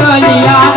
这里呀